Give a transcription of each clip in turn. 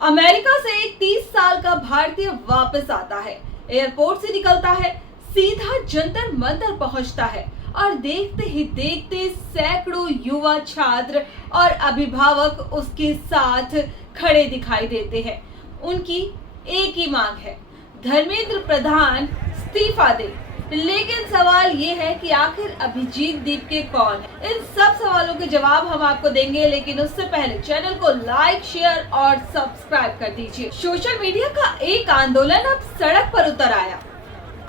America से एक 30 साल का भारतीय वापस आता है। एयरपोर्ट से निकलता है, सीधा जंतर मंतर पहुंचता है और देखते ही देखते सैकड़ों युवा छात्र और अभिभावक उसके साथ खड़े दिखाई देते हैं। उनकी एक ही मांग है, धर्मेंद्र प्रधान इस्तीफा दे। लेकिन सवाल ये है कि आखिर अभिजीत दीपके कौन है? इन सब सवालों के जवाब हम आपको देंगे, लेकिन उससे पहले चैनल को लाइक, शेयर और सब्सक्राइब कर दीजिए। सोशल मीडिया का एक आंदोलन अब सड़क पर उतर आया।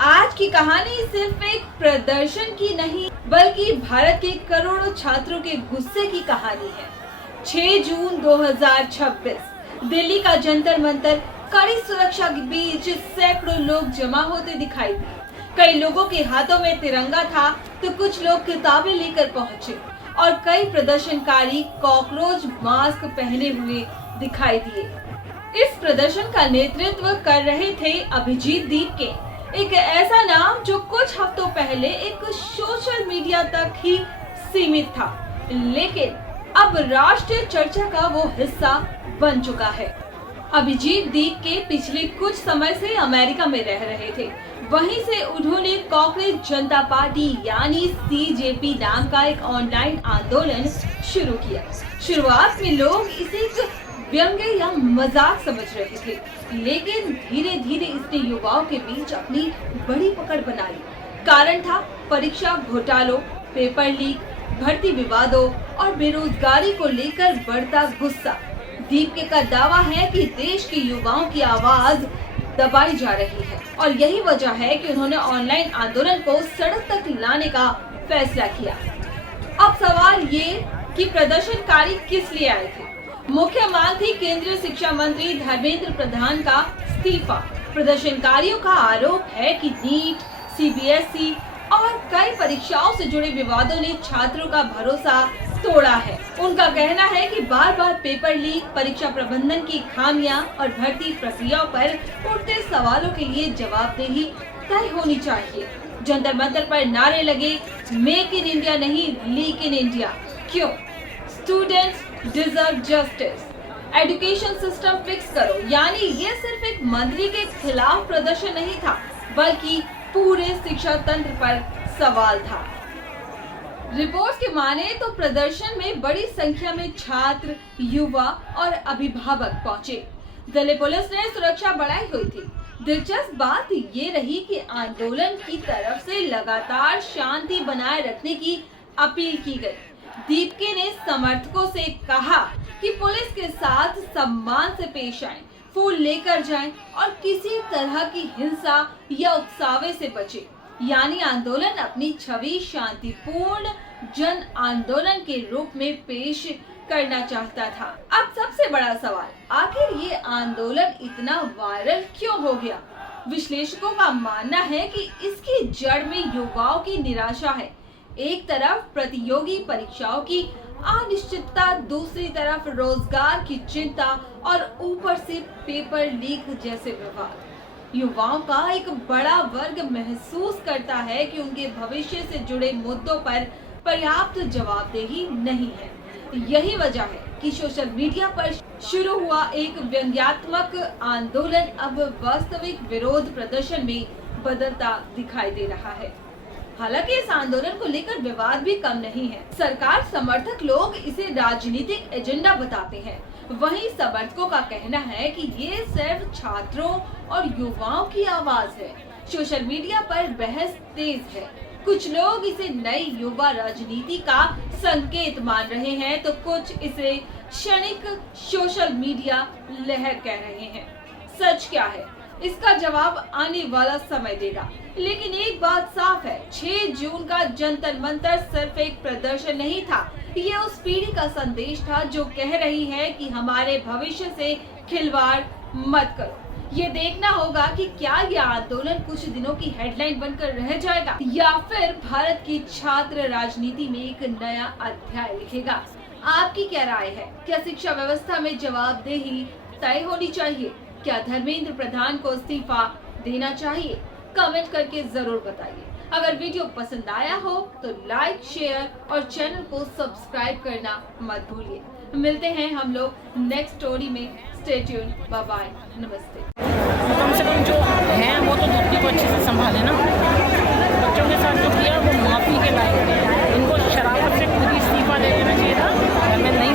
आज की कहानी सिर्फ एक प्रदर्शन की नहीं, बल्कि भारत के करोड़ों छात्रों के गुस्से की कहानी है। 6 जून 2026 दिल्ली का जंतर मंतर, कड़ी सुरक्षा के बीच सैकड़ों लोग जमा होते दिखाई दिए। कई लोगों के हाथों में तिरंगा था तो कुछ लोग किताबें लेकर पहुंचे और कई प्रदर्शनकारी कॉकरोच मास्क पहने हुए दिखाई दिए। इस प्रदर्शन का नेतृत्व कर रहे थे अभिजीत दीपके, एक ऐसा नाम जो कुछ हफ्तों पहले एक सोशल मीडिया तक ही सीमित था, लेकिन अब राष्ट्रीय चर्चा का वो हिस्सा बन चुका है। अभिजीत दीपके पिछले कुछ समय से अमेरिका में रह रहे थे। वहीं से उन्होंने कॉकरोच जनता पार्टी यानी सीजेपी नाम का एक ऑनलाइन आंदोलन शुरू किया। शुरुआत में लोग इसे एक व्यंग्य या मजाक समझ रहे थे, लेकिन धीरे धीरे इसने युवाओं के बीच अपनी बड़ी पकड़ बनाई। कारण था परीक्षा घोटालों, पेपर लीक, भर्ती विवादों और बेरोजगारी को लेकर बढ़ता गुस्सा। दीपके का दावा है कि देश के युवाओं की आवाज दबाई जा रही है और यही वजह है कि उन्होंने ऑनलाइन आंदोलन को सड़क तक लाने का फैसला किया। अब सवाल ये कि प्रदर्शनकारी किस लिए आए थे? मुख्य मांग थी केंद्रीय शिक्षा मंत्री धर्मेंद्र प्रधान का इस्तीफा। प्रदर्शनकारियों का आरोप है कि नीट, सीबीएसई और कई परीक्षाओं से जुड़े विवादों ने छात्रों का भरोसा तोड़ा है। उनका कहना है कि बार बार पेपर लीक, परीक्षा प्रबंधन की खामियां और भर्ती प्रक्रियाओं पर उठते सवालों के लिए जवाबदेही तय होनी चाहिए। जंतर मंतर पर नारे लगे, मेक इन इंडिया नहीं, लीक इन इंडिया। क्यों? Students deserve justice, education system fix करो। यानी ये सिर्फ एक मंत्री के खिलाफ प्रदर्शन नहीं था, बल्कि पूरे शिक्षा तंत्र पर सवाल था। रिपोर्ट्स के माने तो प्रदर्शन में बड़ी संख्या में छात्र, युवा और अभिभावक पहुंचे। दिल्ली पुलिस ने सुरक्षा बढ़ाई हुई थी। दिलचस्प बात ये रही कि आंदोलन की तरफ से लगातार शांति बनाए रखने की अपील की गई। दीपके ने समर्थकों से कहा कि पुलिस के साथ सम्मान से पेश आएं, फूल लेकर जाएं और किसी तरह की हिंसा या उकसावे से बचें। यानी आंदोलन अपनी छवि शांतिपूर्ण जन आंदोलन के रूप में पेश करना चाहता था। अब सबसे बड़ा सवाल, आखिर ये आंदोलन इतना वायरल क्यों हो गया? विश्लेषकों का मानना है कि इसकी जड़ में युवाओं की निराशा है। एक तरफ प्रतियोगी परीक्षाओं की अनिश्चितता, दूसरी तरफ रोजगार की चिंता और ऊपर से पेपर लीक जैसे विवाद। युवाओं का एक बड़ा वर्ग महसूस करता है कि उनके भविष्य से जुड़े मुद्दों पर पर्याप्त जवाबदेही नहीं है। यही वजह है कि सोशल मीडिया पर शुरू हुआ एक व्यंग्यात्मक आंदोलन अब वास्तविक विरोध प्रदर्शन में बदलता दिखाई दे रहा है। हालांकि इस आंदोलन को लेकर विवाद भी कम नहीं है। सरकार समर्थक लोग इसे राजनीतिक एजेंडा बताते हैं, वहीं समर्थकों का कहना है कि ये सिर्फ छात्रों और युवाओं की आवाज है। सोशल मीडिया पर बहस तेज है। कुछ लोग इसे नई युवा राजनीति का संकेत मान रहे हैं, तो कुछ इसे क्षणिक सोशल मीडिया लहर कह रहे हैं। सच क्या है, इसका जवाब आने वाला समय देगा। लेकिन एक बात साफ है, 6 जून का जंतर मंतर सिर्फ एक प्रदर्शन नहीं था, ये उस पीढ़ी का संदेश था जो कह रही है कि हमारे भविष्य से खिलवाड़ मत करो। ये देखना होगा कि क्या ये आंदोलन कुछ दिनों की हेडलाइन बनकर रह जाएगा या फिर भारत की छात्र राजनीति में एक नया अध्याय लिखेगा। आपकी क्या राय है? क्या शिक्षा व्यवस्था में जवाबदेही तय होनी चाहिए? क्या धर्मेंद्र प्रधान को इस्तीफा देना चाहिए? कमेंट करके जरूर बताइए। अगर वीडियो पसंद आया हो तो लाइक, शेयर और चैनल को सब्सक्राइब करना मत भूलिए। मिलते हैं हम लोग नेक्स्ट स्टोरी में। स्टे ट्यून, बाय बाय, नमस्ते। कम से कम जो हैं वो तो धरती को अच्छे से संभाले ना। बच्चों के साथ जो किया वो माफ़ी के लायक है। इनको शराफत से खुद ही इस्तीफा दे देना चाहिए था। मैं नहीं